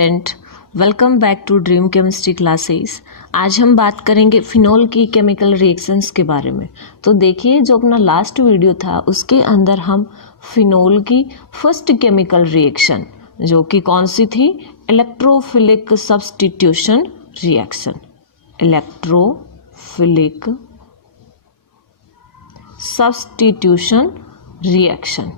Student, welcome back to Dream Chemistry classes. आज हम बात करेंगे फिनोल की केमिकल रिएक्शंस के बारे में। तो देखिए, जो अपना लास्ट वीडियो था उसके अंदर हम फिनोल की फर्स्ट केमिकल रिएक्शन जो कि कौन सी थी, electrophilic substitution reaction. Electrophilic substitution reaction,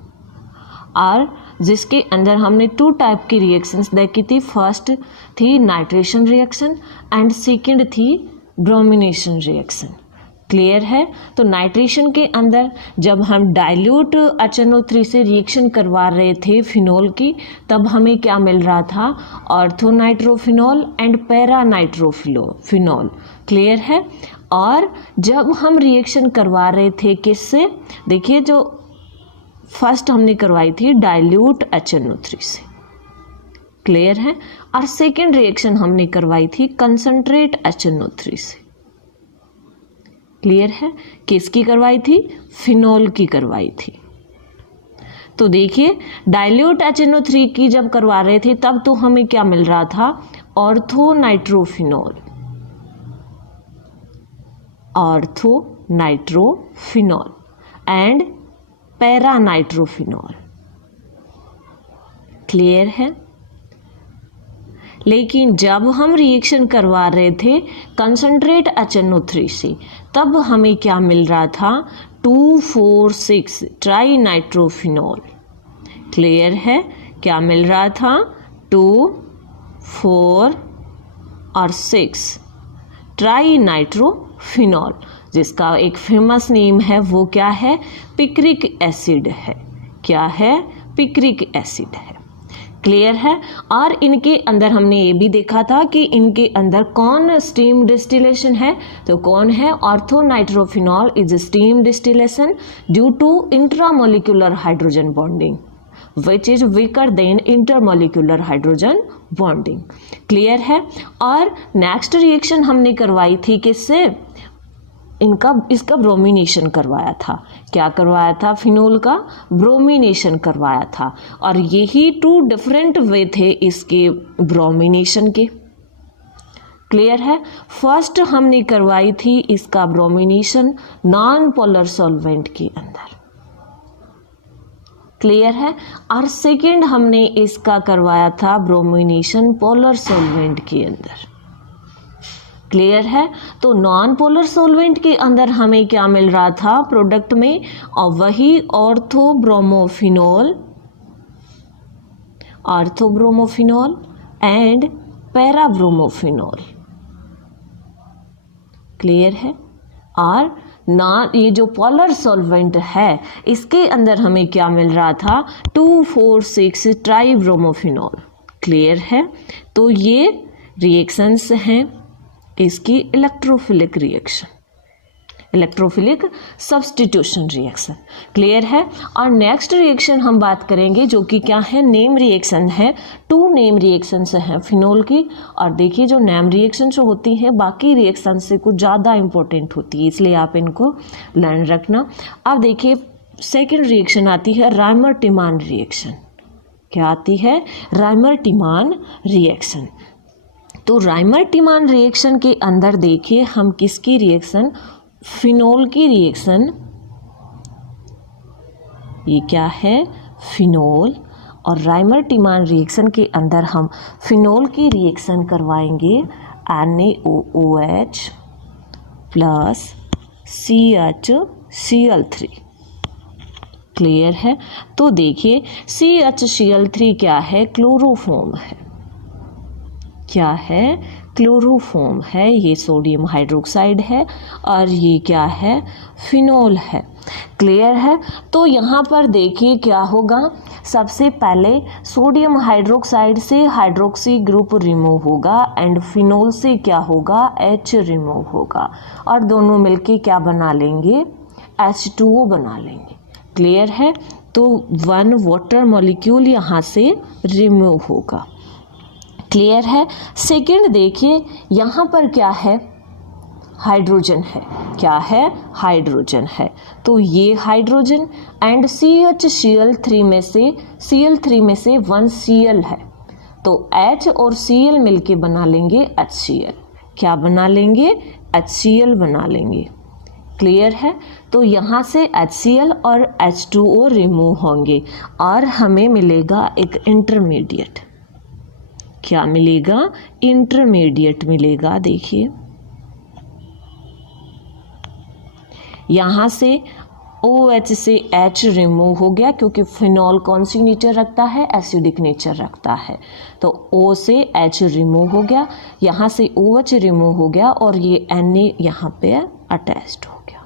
और जिसके अंदर हमने टू टाइप की रिएक्शंस देखी थी। फर्स्ट थी नाइट्रेशन रिएक्शन एंड सेकंड थी ब्रोमिनेशन रिएक्शन। क्लियर है। तो नाइट्रेशन के अंदर जब हम डाइल्यूट HNO3 से रिएक्शन करवा रहे थे फिनोल की, तब हमें क्या मिल रहा था, ऑर्थोनाइट्रोफिनॉल एंड पैरानाइट्रोफिनॉल। क्लियर है। और जब हम रिएक्शन करवा रहे थे किससे, देखिए, जो फर्स्ट हमने करवाई थी डाइल्यूट HNO3 से। क्लियर है। और सेकेंड रिएक्शन हमने करवाई थी कंसंट्रेट HNO3 से। क्लियर है। किसकी करवाई थी, फिनोल की करवाई थी। तो देखिए, डाइल्यूट HNO3 की जब करवा रहे थे तब तो हमें क्या मिल रहा था, ऑर्थोनाइट्रोफिनॉल एंड पैरानाइट्रोफिनॉल। क्लियर है। लेकिन जब हम रिएक्शन करवा रहे थे कंसंट्रेट HNO3 से, तब हमें क्या मिल रहा था, 2,4,6 ट्राई नाइट्रोफिनॉल। क्लियर है। क्या मिल रहा था, 2, 4 और 6 ट्राई नाइट्रोफिनॉल, जिसका एक फेमस नेम है, वो क्या है, पिक्रिक एसिड है। क्या है, पिक्रिक एसिड है। क्लियर है। और इनके अंदर हमने ये भी देखा था कि इनके अंदर कौन स्टीम डिस्टिलेशन है, तो कौन है, orthonitrophenol is steam distillation due to intramolecular hydrogen bonding which is weaker than intermolecular hydrogen bonding। Clear है। और नेक्स्ट रिएक्शन हमने करवाई थी किससे, इसका ब्रोमिनेशन करवाया था। क्या करवाया था, फिनोल का ब्रोमिनेशन करवाया था। और यही 2 डिफरेंट वे थे इसके ब्रोमिनेशन के। क्लियर है। फर्स्ट हमने करवाई थी इसका ब्रोमिनेशन नॉन पोलर सॉल्वेंट के अंदर। क्लियर है। और सेकेंड हमने इसका करवाया था ब्रोमिनेशन पोलर सॉल्वेंट के अंदर। क्लियर है। तो नॉन पोलर सॉल्वेंट के अंदर हमें क्या मिल रहा था प्रोडक्ट में, और वही ऑर्थोब्रोमोफिनॉल एंड पैराब्रोमोफिनॉल। क्लियर है। और ये जो पोलर सॉल्वेंट है इसके अंदर हमें क्या मिल रहा था, 2,4,6 ट्राईब्रोमोफिनॉल। क्लियर है। तो ये रिएक्शंस हैं इसकी electrophilic reaction, electrophilic substitution reaction. Clear है। और नेक्स्ट रिएक्शन हम बात करेंगे जो कि क्या है, नेम रिएक्शन है। 2 नेम रिएक्शंस हैं फिनोल की। और देखिए, जो नेम रिएक्शन जो होती हैं बाकी रिएक्शन से कुछ ज़्यादा इंपॉर्टेंट होती है, इसलिए आप इनको लर्न रखना। अब देखिए, सेकेंड रिएक्शन आती है रायमर-टिमान रिएक्शन। क्या आती है, रायमर-टिमान रिएक्शन। तो रायमर-टिमान रिएक्शन के अंदर देखिए हम किसकी रिएक्शन, फिनोल की रिएक्शन। ये क्या है, फिनोल। और रायमर-टिमान रिएक्शन के अंदर हम फिनोल की रिएक्शन करवाएंगे NaOOH प्लस CHCl3। क्लियर है। तो देखिए, CHCl3 क्या है, क्लोरोफॉर्म है। क्या है, क्लोरोफॉर्म है। ये सोडियम हाइड्रोक्साइड है और ये क्या है, फिनोल है। क्लियर है। तो यहाँ पर देखिए क्या होगा, सबसे पहले सोडियम हाइड्रोक्साइड से हाइड्रोक्सी ग्रुप रिमूव होगा एंड फिनोल से क्या होगा, H रिमूव होगा, और दोनों मिलके क्या बना लेंगे, H2O बना लेंगे। क्लियर है। तो 1 वाटर मॉलिक्यूल यहाँ से रिमूव होगा। क्लियर है। सेकेंड देखिए, यहाँ पर क्या है, हाइड्रोजन है। क्या है, हाइड्रोजन है। तो ये हाइड्रोजन एंड CH Cl3 में से 1 Cl है। तो H और Cl मिलके बना लेंगे HCl। क्या बना लेंगे? HCl बना लेंगे। क्लियर है? तो यहाँ से HCl और H2O रिमूव होंगे और हमें मिलेगा एक इंटरमीडिएट। क्या मिलेगा? इंटरमीडिएट मिलेगा। देखिए यहाँ से OH से H रिमूव हो गया क्योंकि फिनॉल कौन सी नेचर रखता है? एसिडिक नेचर रखता है। तो O से H रिमूव हो गया, यहाँ से OH रिमूव हो गया और ये Na यहाँ पे अटैच्ड हो गया।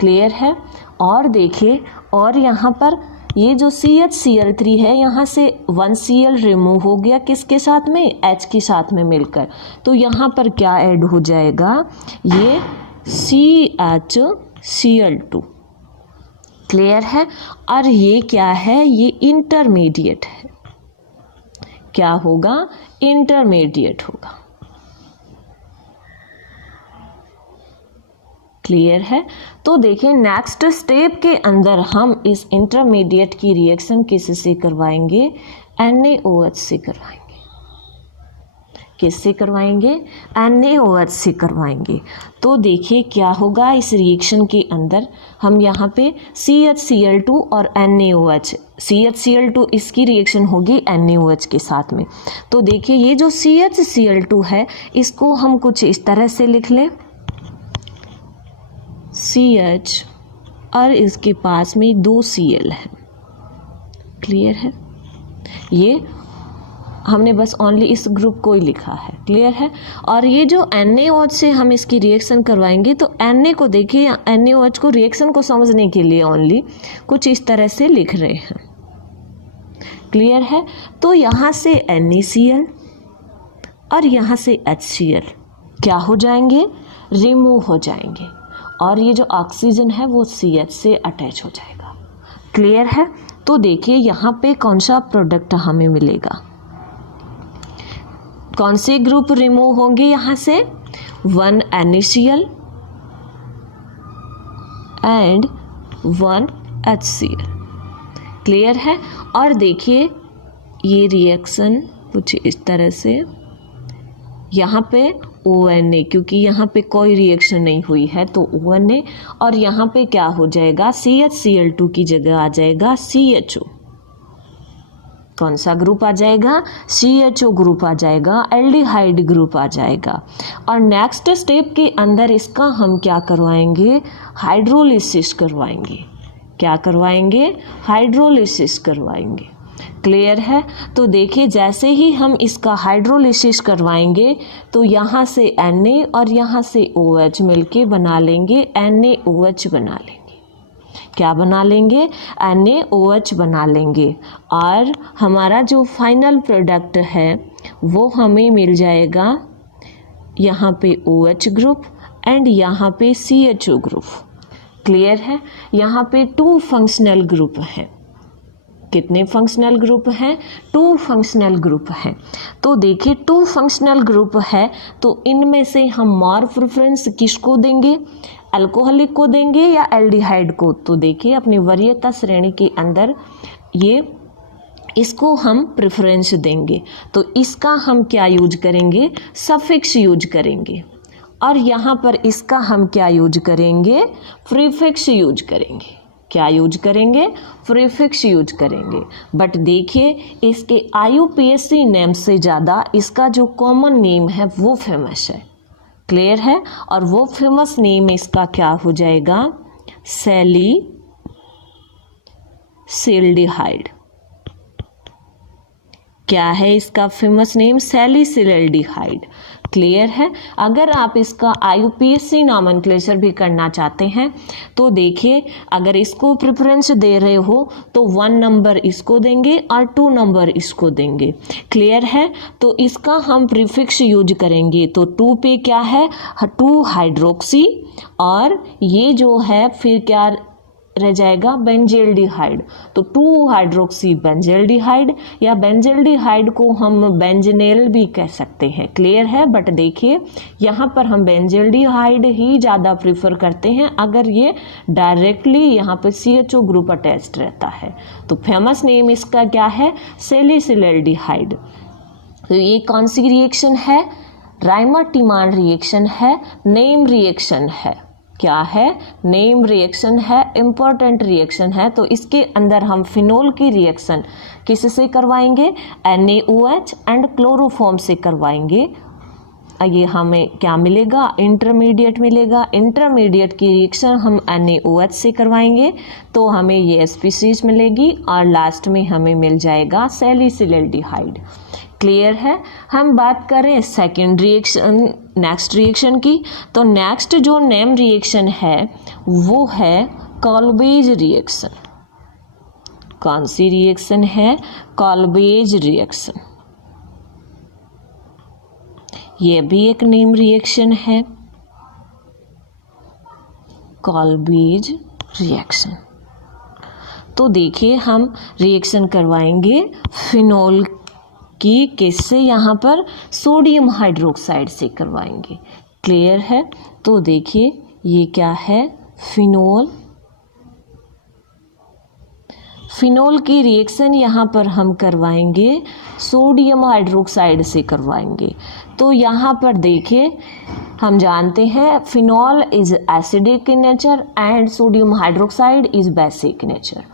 क्लियर है? और देखिए, और यहाँ पर ये जो CHCl3 है, यहाँ से 1Cl रिमूव हो गया, किसके साथ में? H के साथ में मिलकर। तो यहाँ पर क्या ऐड हो जाएगा? ये CHCl2। क्लियर है? और ये क्या है? ये इंटरमीडिएट है। क्या होगा? इंटरमीडिएट होगा। क्लियर है? तो देखिए नेक्स्ट स्टेप के अंदर हम इस इंटरमीडिएट की रिएक्शन किससे करवाएंगे? NaOH से करवाएंगे। किससे करवाएंगे? NaOH से करवाएंगे। तो देखिए क्या होगा इस रिएक्शन के अंदर, हम यहाँ पे CHCl2 और NaOH, CHCl2 इसकी रिएक्शन होगी NaOH के साथ में। तो देखिए ये जो CHCl2 है इसको हम कुछ इस तरह से लिख लें, CH और इसके पास में 2 Cl है। क्लियर है? ये हमने बस ओनली इस ग्रुप को ही लिखा है। क्लियर है? और ये जो NaOH से हम इसकी रिएक्शन करवाएंगे तो Na को देखिए, NaOH को रिएक्शन को समझने के लिए ओनली कुछ इस तरह से लिख रहे हैं। क्लियर है? तो यहाँ से NaCl और यहाँ से HCl क्या हो जाएंगे? रिमूव हो जाएंगे और ये जो ऑक्सीजन है वो CH से अटैच हो जाएगा। क्लियर है? तो देखिए यहाँ पे कौन सा प्रोडक्ट हमें मिलेगा? कौन से ग्रुप रिमूव होंगे यहाँ से? 1 NaCl एंड 1 HCl। क्लियर है? और देखिए ये रिएक्शन कुछ इस तरह से, यहाँ पे ONA क्योंकि यहाँ पे कोई रिएक्शन नहीं हुई है तो ONA, और यहाँ पे क्या हो जाएगा? CHCl2 की जगह आ जाएगा CHO। कौन सा ग्रुप आ जाएगा? CHO ग्रुप आ जाएगा, एल्डिहाइड ग्रुप आ जाएगा। और नेक्स्ट स्टेप के अंदर इसका हम क्या करवाएंगे? हाइड्रोलिसिस करवाएंगे। क्या करवाएंगे? हाइड्रोलिसिस करवाएंगे। क्लियर है? तो देखिए जैसे ही हम इसका हाइड्रोलिसिस करवाएंगे तो यहाँ से Na और यहाँ से OH मिलके बना लेंगे NaOH बना लेंगे। क्या बना लेंगे? NaOH बना लेंगे और हमारा जो फाइनल प्रोडक्ट है वो हमें मिल जाएगा यहाँ पे OH ग्रुप एंड यहाँ पे CHO ग्रुप। क्लियर है? यहाँ पे 2 फंक्शनल ग्रुप हैं। कितने फंक्शनल ग्रुप हैं? 2 फंक्शनल ग्रुप हैं। तो देखिए 2 फंक्शनल ग्रुप है तो इनमें से हम मोर प्रेफरेंस किसको देंगे? अल्कोहलिक को देंगे या एल्डिहाइड को? तो देखिए अपनी वरीयता श्रेणी के अंदर ये इसको हम प्रेफरेंस देंगे तो इसका हम क्या यूज करेंगे? सफिक्स यूज करेंगे। और यहाँ पर इसका हम क्या यूज करेंगे? प्रीफिक्स यूज करेंगे। क्या यूज करेंगे? प्रीफिक्स यूज करेंगे। बट देखिए इसके IUPAC नेम से ज़्यादा इसका जो कॉमन नेम है वो फेमस है। क्लियर है? और वो फेमस नेम इसका क्या हो जाएगा? सैलिसिल्डिहाइड। क्या है इसका फेमस नेम? सैलिसिल्डिहाइड। क्लियर है? अगर आप इसका IUPAC नॉमेनक्लेचर भी करना चाहते हैं तो देखिए अगर इसको प्रेफरेंस दे रहे हो तो 1 नंबर इसको देंगे और 2 नंबर इसको देंगे। क्लियर है? तो इसका हम प्रीफिक्स यूज करेंगे तो 2 पे क्या है? 2 हाइड्रोक्सी और ये जो है फिर क्या रह जाएगा? बेंजेल्डिहाइड। तो 2 हाइड्रोक्सी बेंजेल्डिहाइड या बेंजेल्डिहाइड को हम बेंजनेल भी कह सकते हैं। क्लियर है? बट देखिए यहाँ पर हम बेंजेल्डिहाइड ही ज़्यादा प्रीफर करते हैं अगर ये डायरेक्टली यहाँ पे CHO ग्रुप अटैच्ड रहता है। तो फेमस नेम इसका क्या है? सैलिसिल्डिहाइड। तो ये कौन सी रिएक्शन है? राइमर-टिमान रिएक्शन है, नेम रिएक्शन है। क्या है? नेम रिएक्शन है, इंपॉर्टेंट रिएक्शन है। तो इसके अंदर हम फिनोल की रिएक्शन किससे करवाएंगे? NaOH एंड क्लोरोफॉर्म से करवाएंगे। ये हमें क्या मिलेगा? इंटरमीडिएट मिलेगा। इंटरमीडिएट की रिएक्शन हम NaOH से करवाएंगे तो हमें ये स्पीसीज मिलेगी और लास्ट में हमें मिल जाएगा सैलिसिलडिहाइड। क्लियर है? हम बात करें सेकेंड रिएक्शन, नेक्स्ट रिएक्शन की। तो नेक्स्ट जो नेम रिएक्शन है वो है कॉल्बेज रिएक्शन। कौन सी रिएक्शन है? कॉल्बेज रिएक्शन। ये भी एक नेम रिएक्शन है, कॉल्बेज रिएक्शन। तो देखिए हम रिएक्शन करवाएंगे फिनोल की किससे? यहाँ पर सोडियम हाइड्रोक्साइड से करवाएंगे। क्लियर है? तो देखिए ये क्या है? फिनोल। फिनोल की रिएक्शन यहाँ पर हम करवाएंगे सोडियम हाइड्रोक्साइड से करवाएंगे। तो यहाँ पर देखिए हम जानते हैं phenol is acidic in nature and sodium hydroxide is basic nature.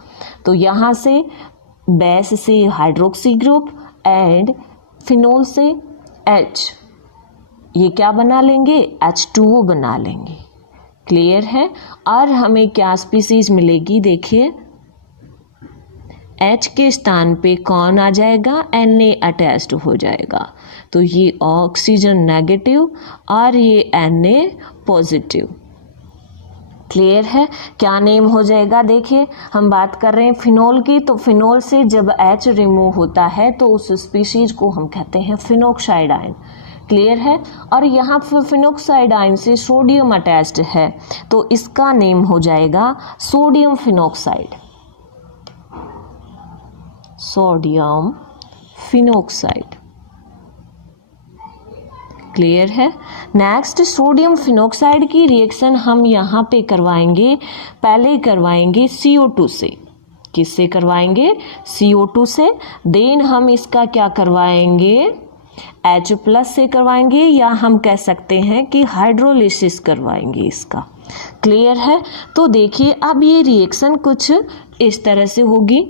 तो यहाँ से बेस से हाइड्रोक्सी ग्रुप एंड फिनोल से H, ये क्या बना लेंगे? H2O बना लेंगे। क्लियर है? और हमें क्या स्पीसीज मिलेगी? देखिए H के स्थान पे कौन आ जाएगा? Na अटैच्ड हो जाएगा। तो ये ऑक्सीजन नेगेटिव और ये Na पॉजिटिव। क्लियर है? क्या नेम हो जाएगा? देखिए हम बात कर रहे हैं फिनोल की, तो फिनोल से जब H रिमूव होता है तो उस स्पीशीज को हम कहते हैं फिनोक्साइड आयन। क्लियर है? और यहाँ पर फिनोक्साइड आयन से सोडियम अटैच्ड है तो इसका नेम हो जाएगा sodium phenoxide. Sodium phenoxide. Clear है? नेक्स्ट सोडियम फिनोक्साइड की रिएक्शन हम यहाँ पे करवाएंगे, पहले करवाएंगे CO2 से। किससे करवाएंगे? CO2 से। देन हम इसका क्या करवाएंगे? H+ से करवाएंगे, या हम कह सकते हैं कि हाइड्रोलिसिस करवाएंगे इसका। क्लियर है? तो देखिए अब ये रिएक्शन कुछ इस तरह से होगी।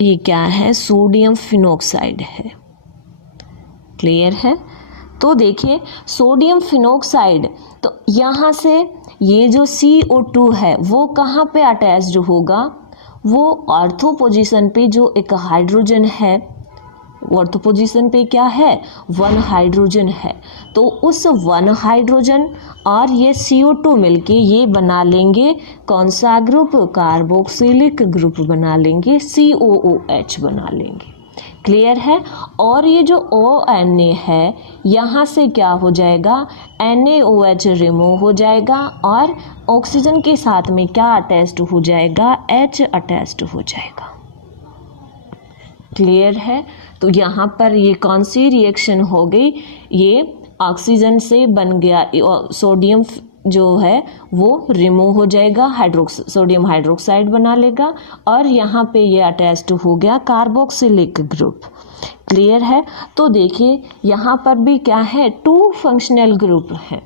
ये क्या है? सोडियम फिनोक्साइड है। क्लियर है? तो देखिए सोडियम फिनोक्साइड, तो यहाँ से ये जो CO2 है वो कहाँ पे अटैच्ड होगा? वो ऑर्थो पोजीशन पे जो एक हाइड्रोजन है, ऑर्थो पोजीशन पे क्या है? 1 हाइड्रोजन है। तो उस 1 हाइड्रोजन और ये CO2 मिलके ये बना लेंगे कौन सा ग्रुप? कार्बोक्सिलिक ग्रुप बना लेंगे, COOH बना लेंगे। क्लियर है? और ये जो ONA है यहाँ से क्या हो जाएगा? NaOH रिमूव हो जाएगा और ऑक्सीजन के साथ में क्या अटैच्ड हो जाएगा? H अटैच्ड हो जाएगा। क्लियर है? तो यहाँ पर ये कौन सी रिएक्शन हो गई? ये ऑक्सीजन से बन गया सोडियम जो है वो रिमूव हो जाएगा, सोडियम हाइड्रोक्साइड बना लेगा और यहाँ पे ये अटैच्ड हो गया कार्बोक्सिलिक ग्रुप। क्लियर है? तो देखिए यहाँ पर भी क्या है? 2 फंक्शनल ग्रुप हैं।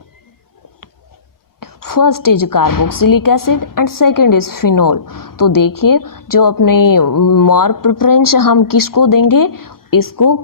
First is carboxylic acid and second is phenol. तो देखिए जो अपने मोर प्रेफरेंस हम किसको देंगे? इसको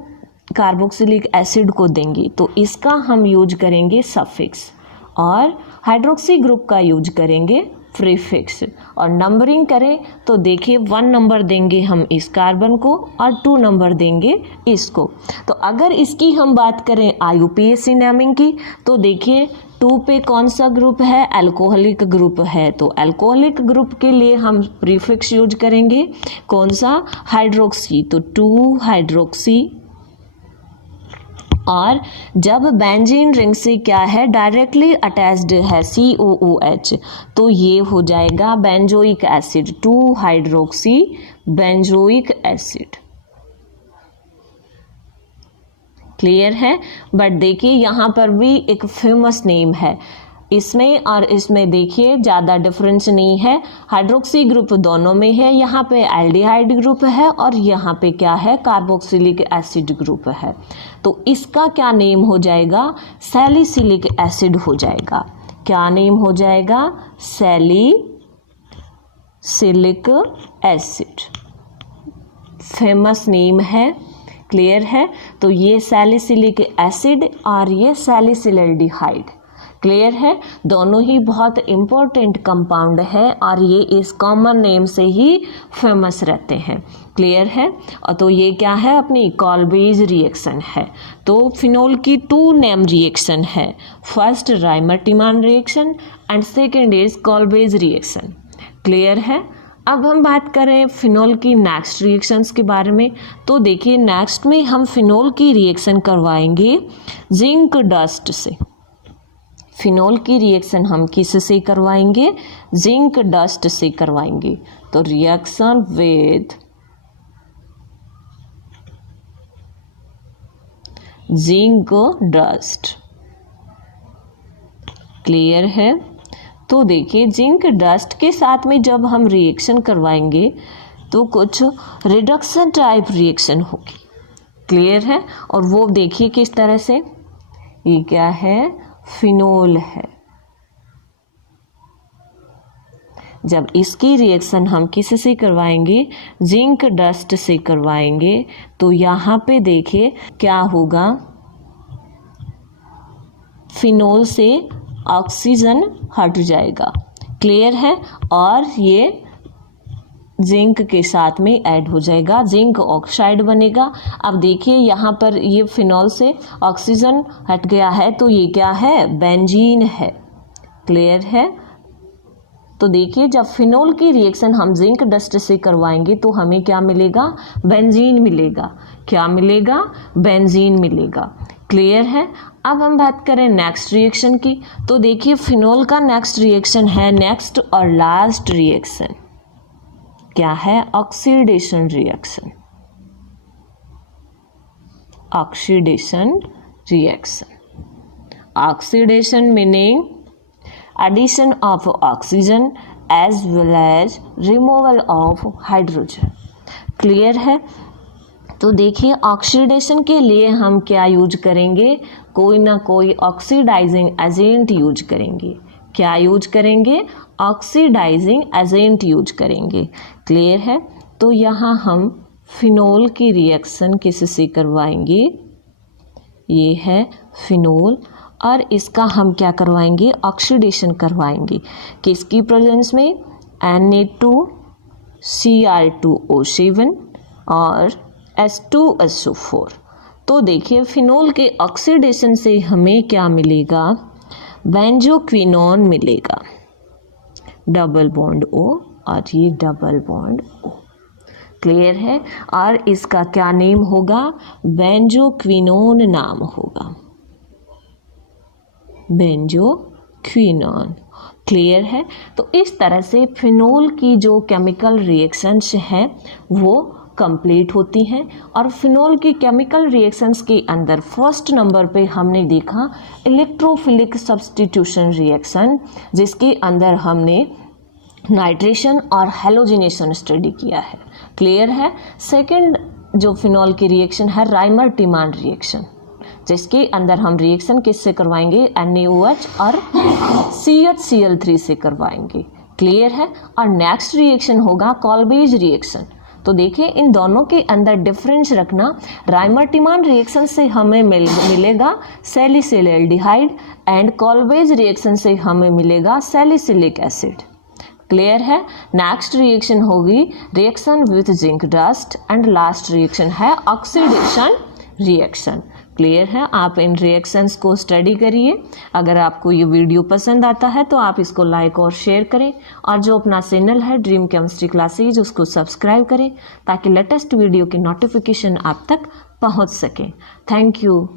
कार्बोक्सिलिक एसिड को देंगे। तो इसका हम यूज करेंगे सफिक्स और हाइड्रोक्सी ग्रुप का यूज करेंगे प्रीफिक्स। और नंबरिंग करें तो देखिए 1 नंबर देंगे हम इस कार्बन को और 2 नंबर देंगे इसको। तो अगर इसकी हम बात करें IUPAC नेमिंग की, तो देखिए 2 पे कौन सा ग्रुप है? अल्कोहलिक ग्रुप है। तो अल्कोहलिक ग्रुप के लिए हम प्रीफिक्स यूज करेंगे कौन सा? हाइड्रोक्सी। तो 2 हाइड्रोक्सी। और जब बेंजीन रिंग से क्या है? डायरेक्टली अटैच्ड है COOH, तो ये हो जाएगा benzoic acid, 2 hydroxy benzoic acid. Clear है? बट देखिए यहाँ पर भी एक फेमस नेम है, इसमें और इसमें देखिए ज़्यादा डिफरेंस नहीं है, हाइड्रोक्सी ग्रुप दोनों में है, यहाँ पे एल्डिहाइड ग्रुप है और यहाँ पे क्या है, कार्बोक्सिलिक एसिड ग्रुप है। तो इसका क्या नेम हो जाएगा, सैलिसिलिक एसिड हो जाएगा। क्या नेम हो जाएगा, सैलिसिलिक एसिड, फेमस नेम है। क्लियर है, तो ये सैलिसिलिक एसिड और ये सैलिसिल्डिहाइड, क्लियर है, दोनों ही बहुत इम्पोर्टेंट कंपाउंड है और ये इस कॉमन नेम से ही फेमस रहते हैं। क्लियर है, और तो ये क्या है, अपनी कॉल्बेज रिएक्शन है। तो फिनोल की 2 नेम रिएक्शन है, first Reimer Tiemann reaction and second is Kolbe's reaction. Clear है, अब हम बात करें फिनोल की नेक्स्ट रिएक्शंस के बारे में। तो देखिए नेक्स्ट में हम फिनोल की रिएक्शन करवाएंगे जिंक डस्ट से। फिनोल की रिएक्शन हम किस से करवाएंगे, जिंक डस्ट से करवाएंगे। तो reaction with zinc dust. Clear है, तो देखिए जिंक डस्ट के साथ में जब हम रिएक्शन करवाएंगे तो कुछ रिडक्शन टाइप रिएक्शन होगी। क्लियर है, और वो देखिए किस तरह से, ये क्या है, फिनोल है। जब इसकी रिएक्शन हम किस से करवाएंगे, जिंक डस्ट से करवाएंगे, तो यहाँ पे देखिए क्या होगा, फिनोल से ऑक्सीजन हट जाएगा। क्लियर है, और ये जिंक के साथ में ऐड हो जाएगा, जिंक ऑक्साइड बनेगा। अब देखिए यहाँ पर ये फिनोल से ऑक्सीजन हट गया है, तो ये क्या है, बेंजीन है। क्लियर है, तो देखिए जब फिनोल की रिएक्शन हम जिंक डस्ट से करवाएंगे तो हमें क्या मिलेगा, बेंजीन मिलेगा। क्या मिलेगा, बेंजीन मिलेगा। क्लियर है, अब हम बात करें नेक्स्ट रिएक्शन की। तो देखिए फिनोल का नेक्स्ट रिएक्शन है, नेक्स्ट और लास्ट रिएक्शन क्या है, oxidation reaction. Oxidation reaction, oxidation meaning addition of oxygen as well as removal of hydrogen। Clear है, तो देखिए ऑक्सीडेशन के लिए हम क्या यूज करेंगे, कोई ना कोई ऑक्सीडाइजिंग एजेंट यूज करेंगे। क्या यूज करेंगे, ऑक्सीडाइजिंग एजेंट यूज करेंगे। क्लियर है, तो यहाँ हम फिनोल की रिएक्शन किससे करवाएंगे, ये है फिनोल, और इसका हम क्या करवाएंगे, ऑक्सीडेशन करवाएंगे। किसकी प्रेजेंस में, Na2Cr2O7 और H2SO4। तो देखिए फिनोल के ऑक्सीडेशन से हमें क्या मिलेगा, बेंजोक्विनोन मिलेगा, डबल बॉन्ड O और ये डबल बॉन्ड O। क्लियर है, और इसका क्या नेम होगा, बेंजोक्विनोन नाम होगा, बेंजोक्विनोन। क्लियर है, तो इस तरह से फिनोल की जो केमिकल रिएक्शंस हैं वो कंप्लीट होती हैं। और फिनोल की केमिकल रिएक्शंस के अंदर फर्स्ट नंबर पे हमने देखा इलेक्ट्रोफिलिक सब्स्टिट्यूशन रिएक्शन, जिसके अंदर हमने नाइट्रेशन और हेलोजिनेशन स्टडी किया है। क्लियर है, सेकंड जो फिनोल की रिएक्शन है राइमर-टिमान रिएक्शन, जिसके अंदर हम रिएक्शन किससे करवाएंगे, NaOH और CHCl3 से करवाएंगे। क्लियर है, और नेक्स्ट रिएक्शन होगा कॉल्बेज रिएक्शन। तो देखिए इन दोनों के अंदर डिफरेंस रखना, राइमर-टिमान रिएक्शन से हमें मिलेगा सैलिसिल्डिहाइड एंड कॉल्बेज रिएक्शन से हमें मिलेगा सैलिसिलिक एसिड। क्लियर है, नेक्स्ट रिएक्शन होगी reaction with zinc dust and last reaction है ऑक्सीडेशन रिएक्शन। क्लियर है, आप इन रिएक्शंस को स्टडी करिए। अगर आपको ये वीडियो पसंद आता है तो आप इसको लाइक और शेयर करें, और जो अपना चैनल है ड्रीम केमिस्ट्री क्लासेज उसको सब्सक्राइब करें ताकि लेटेस्ट वीडियो की नोटिफिकेशन आप तक पहुंच सके। Thank you.